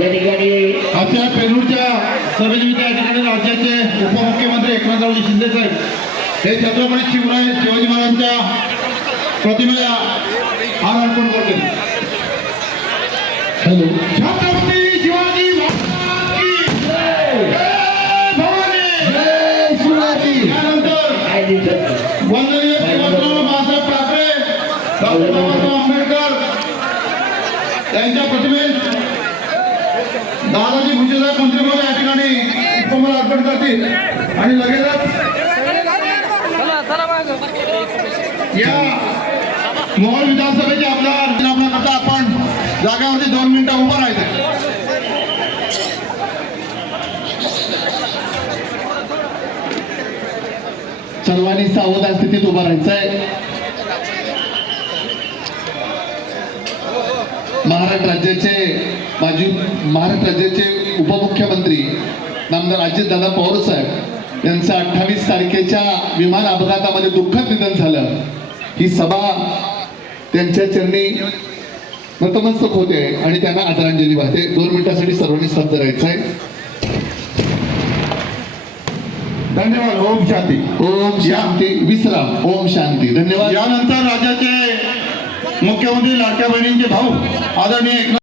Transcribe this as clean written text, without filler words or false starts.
या ठिकाणी आजच्या पेरूरच्या सभेनिमित्त या ठिकाणी राज्याचे उपमुख्यमंत्री एकनाथरावजी शिंदे साहेब हे छत्रपती शिवाजी महाराजांच्या प्रतिमेला हार अर्पण करतील. हॅलो. छत्रपती शिवाजी महाराज की जय. जय भवानी. जय शिवाजी. यानंतर काय दिवसात वंदनीय शिवराव बाळासाहेब ठाकरे, डॉक्टर बाबासाहेब आंबेडकर यांच्या प्रतिमेस दादाजी भुजेसाहेब मंत्री महोदय या ठिकाणी पुष्पमाला अर्पण करतील आणि लगेचच या मोहोळ विधानसभेचे आमदार आपल्याकरता आपण जागेवरती 2 मिनिटं उभं राहायचं. सर्वांनी सावधान स्थितीत उभं राहायचंय. महाराष्ट्र राज्याचे उपमुख्यमंत्री नामदार अजितदादा पवार साहेब यांचं 28 तारखेच्या विमान अपघातामध्ये दुःखद निधन झालं. ही सभा त्यांच्या चरणी नतमस्तक होते आणि त्यांना आदरांजली वाहते. 2 मिनिटांसाठी सर्वांनी स्तब्ध राहायचंय. धन्यवाद. ओम शांती. ओम शांती. विश्राम. ओम शांती. धन्यवाद. यानंतर राज्याचे मुख्यमंत्री लाडक्या बहिणींचे भाऊ आदरणीय